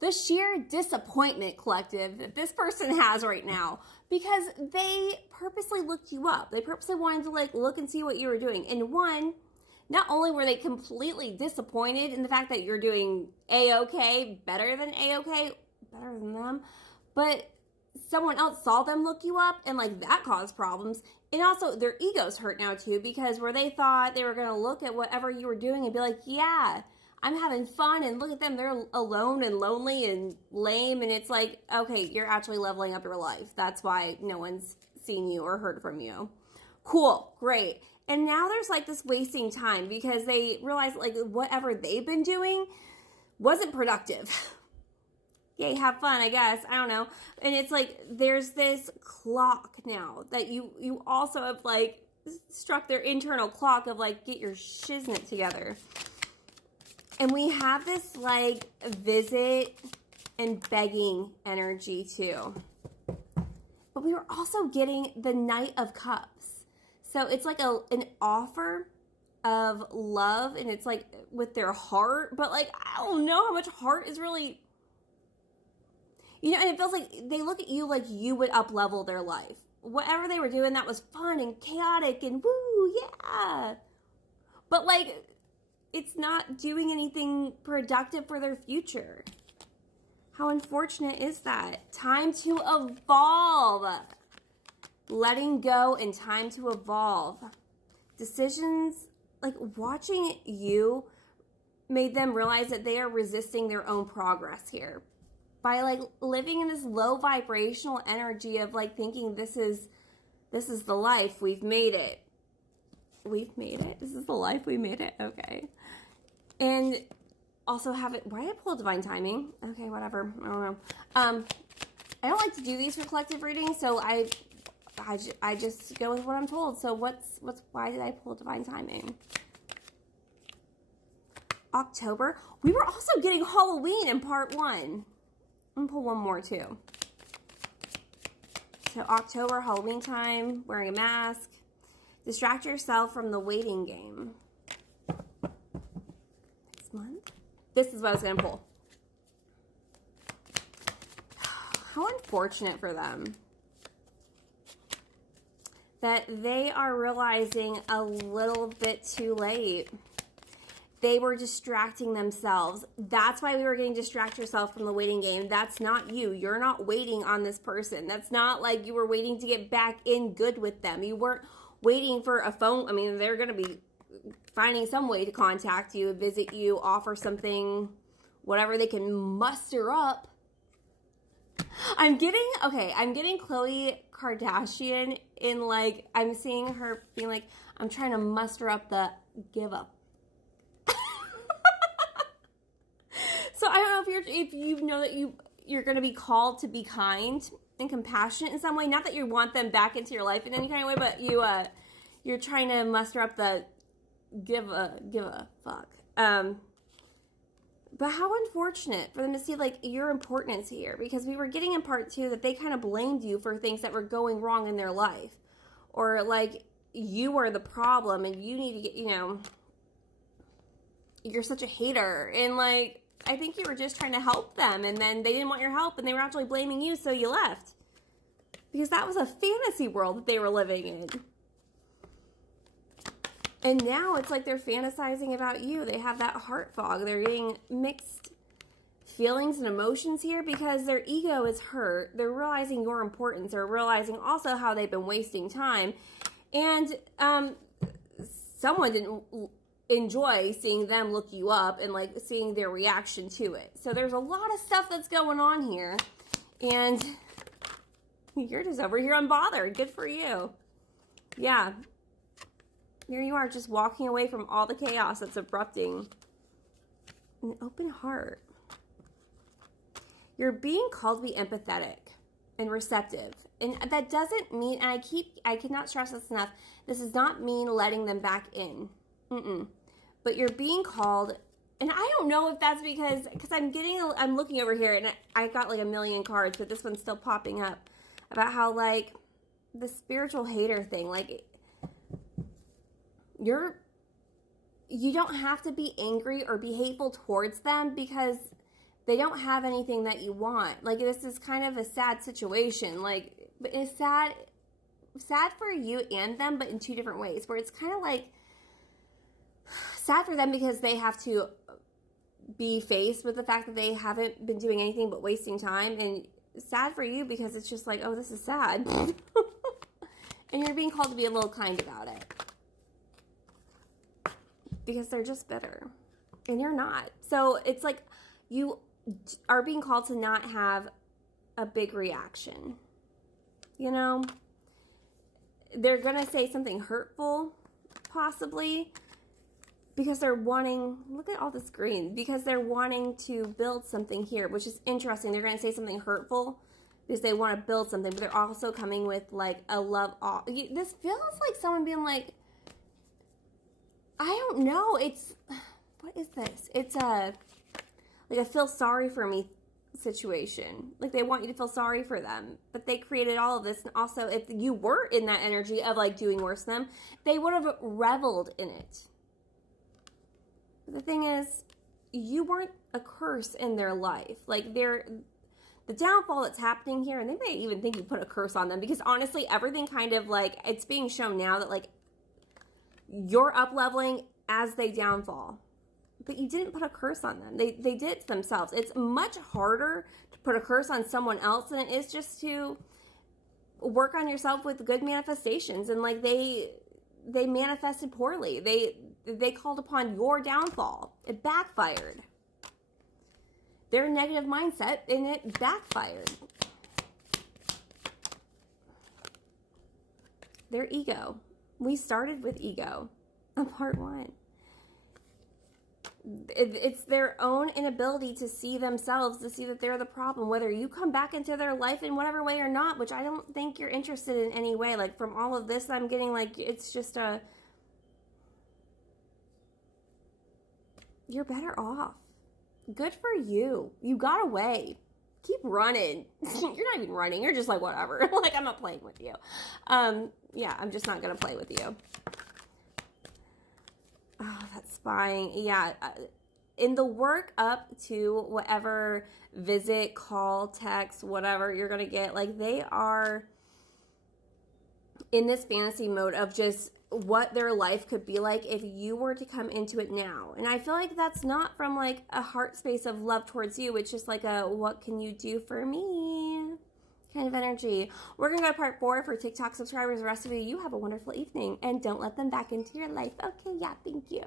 the sheer disappointment collective that this person has right now, because they purposely looked you up. They purposely wanted to like look and see what you were doing. And one, not only were they completely disappointed in the fact that you're doing A-OK, better than A-OK, better than them, but someone else saw them look you up and like that caused problems. And also their egos hurt now too, because where they thought they were going to look at whatever you were doing and be like, yeah, I'm having fun, and look at them, they're alone and lonely and lame. And it's like, okay, you're actually leveling up your life. That's why no one's seen you or heard from you. Cool, great. And now there's like this wasting time because they realize like whatever they've been doing wasn't productive. Yay, have fun, I guess. I don't know. And it's like there's this clock now that you also have like struck their internal clock of like, get your shiznit together. And we have this like visit and begging energy too. But we were also getting the Knight of Cups. So it's like an offer of love, and it's like with their heart, but like I don't know how much heart is really, and it feels like they look at you like you would up level their life. Whatever they were doing, that was fun and chaotic and woo, yeah. But like it's not doing anything productive for their future. How unfortunate is that? Time to evolve. Letting go and time to evolve. Decisions, like watching you made them realize that they are resisting their own progress here. By like living in this low vibrational energy of like thinking this is the life, we've made it. We've made it? This is the life, we made it? Okay. And also have it, why did I pull divine timing? Okay, whatever. I don't know. I don't like to do these for collective readings, so I just go with what I'm told. So why did I pull divine timing? October. We were also getting Halloween in part 1. I'm gonna pull one more too. So October, Halloween time, wearing a mask. Distract yourself from the waiting game. Next month. This is what I was gonna pull. How unfortunate for them that they are realizing a little bit too late. They were distracting themselves. That's why we were getting distract yourself from the waiting game. That's not you. You're not waiting on this person. That's not like you were waiting to get back in good with them. You weren't waiting for a phone. I mean, they're going to be finding some way to contact you, visit you, offer something, whatever they can muster up. I'm getting Khloe Kardashian in like, I'm seeing her being like, I'm trying to muster up the give up. So I don't know if you know that you're going to be called to be kind and compassionate in some way. Not that you want them back into your life in any kind of way, but you're trying to muster up the give a fuck. But how unfortunate for them to see like your importance here, because we were getting in part 2 that they kind of blamed you for things that were going wrong in their life, or like you were the problem and you need to get, you're such a hater, and like I think you were just trying to help them, and then they didn't want your help and they were actually blaming you, so you left because that was a fantasy world that they were living in. And now it's like they're fantasizing about you. They have that heart fog. They're getting mixed feelings and emotions here because their ego is hurt. They're realizing your importance. They're realizing also how they've been wasting time. And someone didn't enjoy seeing them look you up and like seeing their reaction to it. So there's a lot of stuff that's going on here. And you're just over here unbothered. Good for you. Yeah. Here you are just walking away from all the chaos that's erupting. An open heart. You're being called to be empathetic and receptive. And that doesn't mean, and I cannot stress this enough, this does not mean letting them back in. But you're being called, and I don't know if that's because I'm looking over here and I got like a million cards, but this one's still popping up about how like the spiritual hater thing, like you don't have to be angry or be hateful towards them because they don't have anything that you want. Like, this is kind of a sad situation. Like, but it's sad for you and them, but in two different ways, where it's kind of like sad for them because they have to be faced with the fact that they haven't been doing anything but wasting time, and sad for you because it's just like, oh, this is sad. And you're being called to be a little kind about it because they're just bitter and you're not. So it's like you are being called to not have a big reaction. You know, they're going to say something hurtful, possibly, because they're wanting, look at all this green, because they're wanting to build something here, which is interesting. They're going to say something hurtful because they want to build something, but they're also coming with like a love. This feels like someone being like, I don't know. It's, what is this? It's like a feel sorry for me situation. Like they want you to feel sorry for them, but they created all of this. And also, if you were in that energy of like doing worse than them, they would have reveled in it. But the thing is, you weren't a curse in their life. Like the downfall that's happening here, and they may even think you put a curse on them, because honestly, everything kind of like, it's being shown now that like you're up leveling as they downfall. But you didn't put a curse on them. They did it to themselves. It's much harder to put a curse on someone else than it is just to work on yourself with good manifestations. And like they manifested poorly. They called upon your downfall. It backfired. Their negative mindset, and it backfired. Their ego. We started with ego on part 1. It's their own inability to see themselves, to see that they're the problem, whether you come back into their life in whatever way or not, which I don't think you're interested in any way. Like from all of this, I'm getting like, it's just you're better off. Good for you. You got away. Keep running. You're not even running. You're just like, whatever. Like, I'm not playing with you. Yeah, I'm just not going to play with you. Oh, that's spying. Yeah. In the work up to whatever visit, call, text, whatever you're going to get, like they are in this fantasy mode of just what their life could be like if you were to come into it now. And I feel like that's not from like a heart space of love towards you. It's just like a, what can you do for me kind of energy. We're going to go to part 4 for TikTok subscribers. The rest of you have a wonderful evening, and don't let them back into your life. Okay, yeah, thank you.